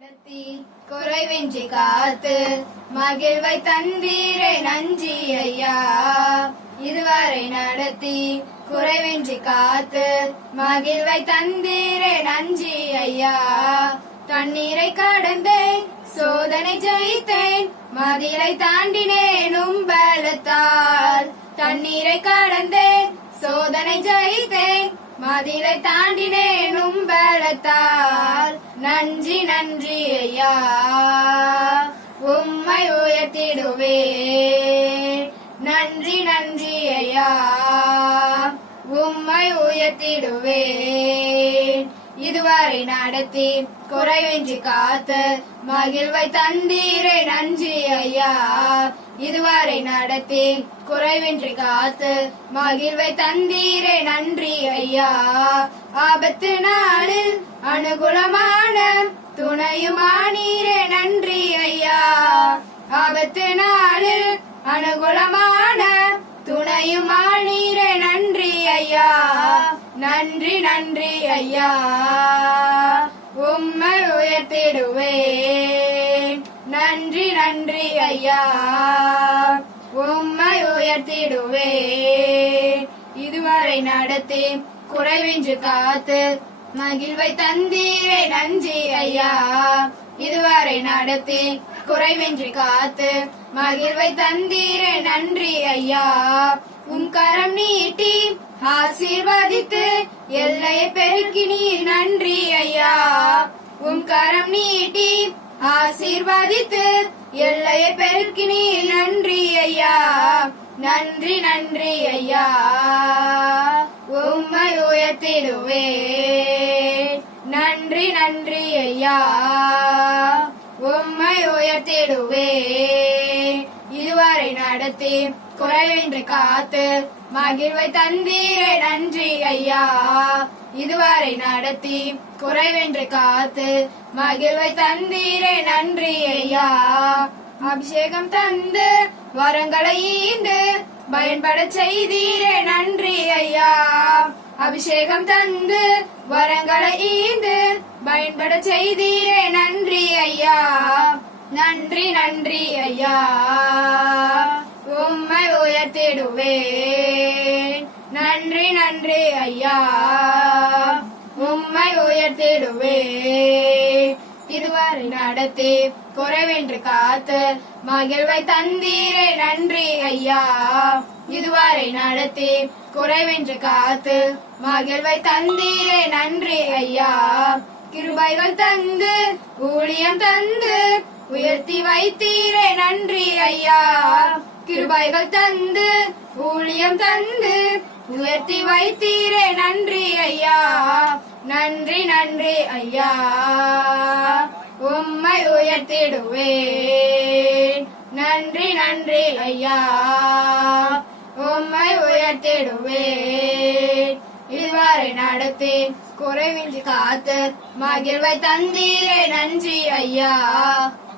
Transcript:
நடத்தி குறைவின்றி காத்து மகிழ்வை தந்தீரை நன்றி ஐயா. இதுவரை நடத்தி குறைவின்றி காத்து மகிழ்வை தந்தீரை நன்றி ஐயா. தண்ணீரை கடந்தேன் சோதனை ஜெயித்தேன் மதிலை தாண்டினேனும் பலத்தால் தண்ணீரை கடந்தேன் சோதனை ஜெயித்தேன் மதிலை தாண்டினேனும் பலத்தால் நன்றி நன்றி ஐயா. உம்மை உயர்த்திடுவே. நன்றி நன்றி ஐயா. உம்மை உயர்த்திடுவே. இதுவரை நடத்தி குறைவின்றி காத்து மகிழ்வை தந்தீரே நன்றி ஐயா. இதுவரை நடத்தி குறைவின்றி காத்து மகிழ்வை தந்தீரே நன்றி ஐயா. ஆபத்து நாளில் அனுகூலமான துணையுமானீரே நன்றி ஐயா. ஆபத்து நாளில் அனுகூலமான துணையுமா நன்றி நன்றி ஐயா. உம்மை உயர்த்திடுவேன். நன்றி நன்றி ஐயா. உம்மை உயர்த்திடுவேன். இதுவரை நடத்தி குறைவின்றி காத்து மகிழ்வை தந்தீரே நன்றி ஐயா. இதுவரை நடத்தி குறைவின்றி காத்து மகிழ்வை தந்தீரே நன்றி ஐயா. உன் கரம் நீட்டி ஆசீர்வதித்து எல்லை பெருக்கி நீர் நன்றி ஐயா. உம் கரம் நீட்டி ஆசீர்வதித்து எல்லை பெருக்கி நீர் நன்றி ஐயா. நன்றி நன்றி ஐயா. உம்மை உயர்த்திடுவே. நன்றி நன்றி ஐயா. உம்மை உயர்த்திடுவே. இதுவரை நடத்தி குறைவின்றி காத்து மகிழ்வை தந்தீரே நன்றி ஐயா. இதுவரை நடத்தி குறைவென்று காத்து மகிழ்வை தந்தீரே நன்றி ஐயா. அபிஷேகம் தந்து வரங்களை ஈந்து பயன்பட செய்தீரே நன்றி ஐயா. அபிஷேகம் தந்து வரங்களை ஈந்து பயன்பட செய்தீரே நன்றி ஐயா. நன்றி நன்றி ஐயா. உம்மை உயர்த்திடுவேன். நன்றி நன்றி ஐயா. உம்மை உயர்த்திடுவேன். இதுவரை நடத்தி குறைவென்று காத்து மகிழ்வை தந்தீரே. நன்றி ஐயா. இதுவரை நடத்தி குறைவென்று காத்து மகிழ்வை தந்தீரே. நன்றி ஐயா. கிருபைகள் தந்து ஊழியம் தந்து உயர்த்தி வைத்தீரே நன்றி ஐயா. கிருபாய்கள் தந்து ஊழியம் தந்து உயர்த்தி வைத்தீரே நன்றி ஐயா. நன்றி நன்றி ஐயா. உம்மை உயர்த்திடுவேன். நன்றி நன்றி ஐயா. உம்மை உயர்த்திடுவேன். இதுவரை நடத்தி குறைவின்றி காத்து மகிழ்வை தந்தீரே நன்றி ஐயா.